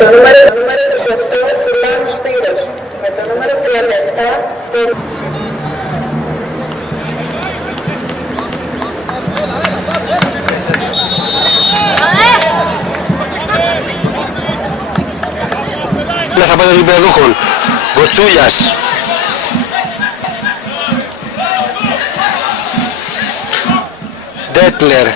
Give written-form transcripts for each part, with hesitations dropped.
το νούμερο 28 Κουλάνου Σπύρος. Με το νούμερο 37 από τον Ολυμπιαδούχων. Γκοτσούλιας. Ντέτλερ.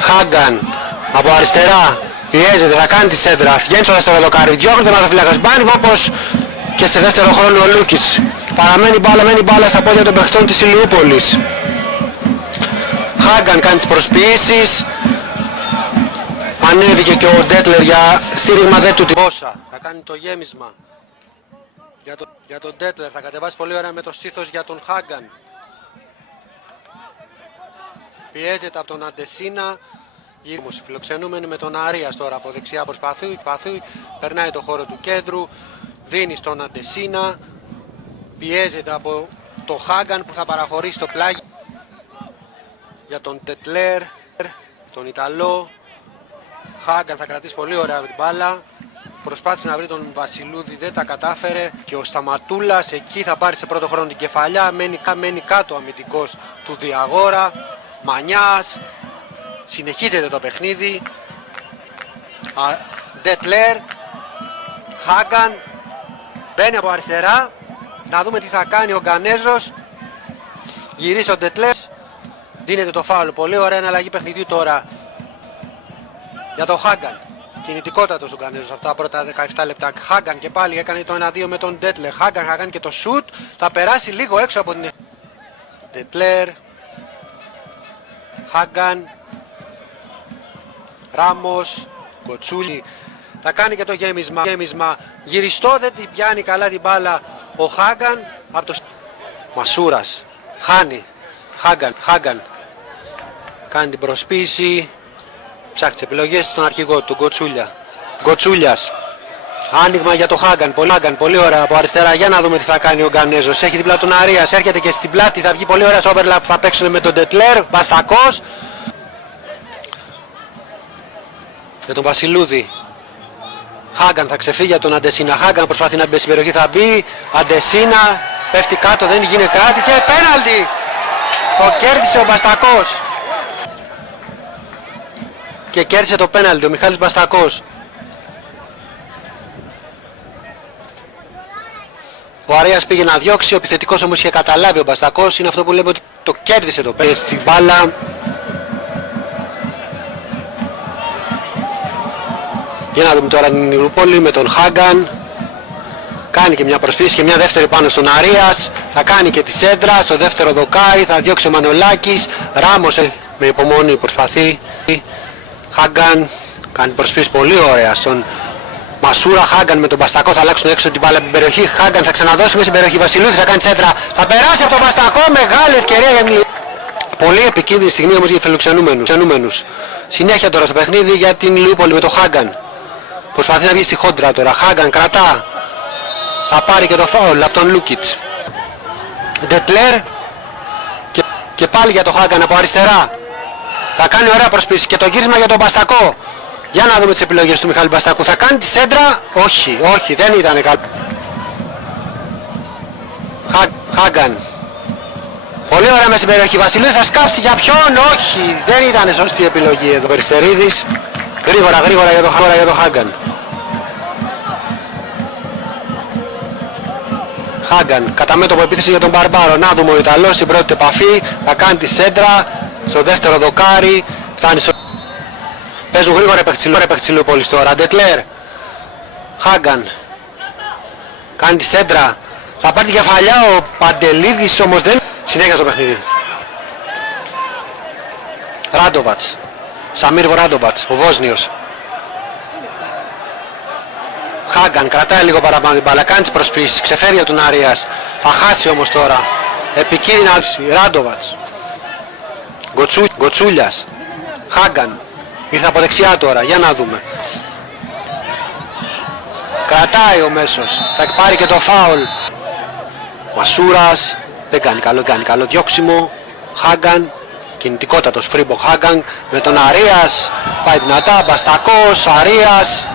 Χάγκαν. Από αριστερά. Πιέζεται, θα κάνει τη σέντρα. Βγαίνει στο δεύτερο δοκάρι. Διώχνεται ματοφυλάκας. Μπάνει όπως και σε δεύτερο χρόνο ο Λούκης. Παραμένει μπάλα, μένει μπάλα στα πόδια των παιχτών της Ηλιούπολης. Χάγκαν κάνει τις προσποιήσεις. Ανέβηκε και ο Ντέτλερ για στήριγμα δεν του την πόσα. Θα κάνει το γέμισμα για τον Ντέτλερ. Θα κατεβάσει πολύ ωραία με το στήθος για τον Χάγκαν. Πιέζεται από τον Αντεσίνα. Γύριμος φιλοξενούμενοι με τον Αρίας τώρα από δεξιά προσπαθεί. Περνάει το χώρο του κέντρου. Δίνει στον Αντεσίνα. Πιέζεται από το Χάγκαν που θα παραχωρήσει το πλάγι για τον Ντέτλερ, τον Ιταλό. Χάγκαν θα κρατήσει πολύ ωραία με την μπάλα. Προσπάθησε να βρει τον Βασιλούδη, δεν τα κατάφερε. Και ο Σταματούλας εκεί θα πάρει σε πρώτο χρόνο την κεφαλιά. Μένει κάτω αμυντικός του Διαγόρα. Μανιάς. Συνεχίζεται το παιχνίδι. Ντέτλερ. Χάγκαν. Μπαίνει από αριστερά. Να δούμε τι θα κάνει ο Γκανέζος. Γυρίσει ο Ντέτλερ. Δίνεται το φάουλ. Πολύ ωραία εναλλαγή παιχνιδιού τώρα για τον Χάγκαν. Κινητικότατος ο Γκανέζος αυτά τα πρώτα 17 λεπτά. Χάγκαν και πάλι έκανε το 1-2 με τον Ντέτλερ. Χάγκαν θα κάνει και το σουτ. Θα περάσει λίγο έξω από την Ντέτλερ. Χάγκαν. Ράμος. Κοτσούλη. Θα κάνει και το γέμισμα. Γυριστό, δεν την πιάνει καλά την μπάλα ο Χάγκαν. Από το Μασούρας. Χάνει. Χάγκαν. Κάνει την προσποίηση. Ψάχνει τις επιλογές στον αρχηγό του, Γκοτσούλιας. Άνοιγμα για το Χάγκαν. Πολύ ωραία από αριστερά. Για να δούμε τι θα κάνει ο Γκανέζος. Έχει δίπλα τον Αρίας. Έρχεται και στην πλάτη. Θα βγει πολύ ωραία στο overlap. Θα παίξουν με τον Ντέτλερ. Μπαστακός. Για τον Βασιλούδη. Χάγκαν θα ξεφύγει από τον Αντεσίνα. Χάγκαν προσπαθεί να μπει στην περιοχή. Θα μπει. Αντεσίνα. Πέφτει κάτω. Δεν γίνει κάτι. Και πέναλτι. Το κέρδισε ο Μπαστακός. Και κέρδισε το πέναλτι ο Μιχάλης Μπαστακός. Ο Αρέας πήγε να διώξει, ο επιθετικός όμως είχε καταλάβει ο Μπαστακός. Είναι αυτό που λέμε ότι το κέρδισε το πέναλτι. Στην μπάλα. Για να δούμε τώρα την Ηλιούπολη με τον Χάγκαν. Κάνει και μια προσποίηση και μια δεύτερη πάνω στον Αρίας. Θα κάνει και τη σέντρα στο δεύτερο δοκάρι. Θα διώξει ο Μανολάκης. Ράμος με υπομονή προσπαθεί. Χάγκαν κάνει προσποίηση πολύ ωραία στον Μασούρα. Χάγκαν με τον Μπαστακό θα αλλάξουν έξω την μπάλα από την περιοχή. Χάγκαν θα ξαναδώσει μέσα στην περιοχή. Βασιλούδης θα κάνει σέντρα. Θα περάσει από τον Μπαστακό. Μεγάλη ευκαιρία για την πολύ επικίνδυνη στιγμή όμως για φιλοξενούμενους. Συνέχεια τώρα στο παιχνίδι για την Ηλιούπολη με τον Χάγκαν. Προσπαθεί να βγει στη χόντρα τώρα. Χάγκαν κρατά. Θα πάρει και το φάουλ από τον Λούκιτς. Ντέτλερ. Και πάλι για τον Χάγκαν από αριστερά. Θα κάνει ωραία προσπίση και το γύρισμα για τον Μπαστακό. Για να δούμε τις επιλογές του Μιχάλη Μπαστακού. Θα κάνει τη σέντρα. Όχι, δεν ήταν καλό. Χάγκαν. Πολύ ωραία μέσα στην περιοχή. Βασιλής θα σκάψει για ποιον. Όχι, δεν ήταν σωστή επιλογή εδώ. Περιστερίδης. Γρήγορα για τον Χάγκαν. Χάγκαν, κατά μέτωπο επίθεση για τον Μπαρμπάρο. Να δούμε ο Ιταλός στην πρώτη επαφή. Θα κάνει τη σέντρα. Στο δεύτερο δοκάρι. Φτάνει στο... Παίζουν γρήγορα επεξηλούπολης τώρα. Ντέτλερ. Χάγκαν. Κάνει τη σέντρα. Θα πάρει τη κεφαλιά ο Παντελίδης όμως δεν... Συνέχεια στο παιχνίδι. Ράντοβατς. Σαμίρ Ράντοβατς, ο Βόσνιος. Χάγκαν κρατάει λίγο παραπάνω την μπάλα, κάνει τις προσποιήσεις, ξεφεύγει από τον Αρίας. Θα χάσει όμως τώρα. Επικίνδυνα Ράντοβατς. Γκοτσούλιας. Χάγκαν. Ήρθε από δεξιά τώρα, για να δούμε. Κρατάει ο μέσος. Θα πάρει και το φάουλ. Μασούρας. Δεν κάνει καλό διώξιμο. Χάγκαν. Κινητικότατος Φρίμπο Χάγκαν. Με τον Αρίας. Πάει δυνατά. Μπαστακός. Αρίας.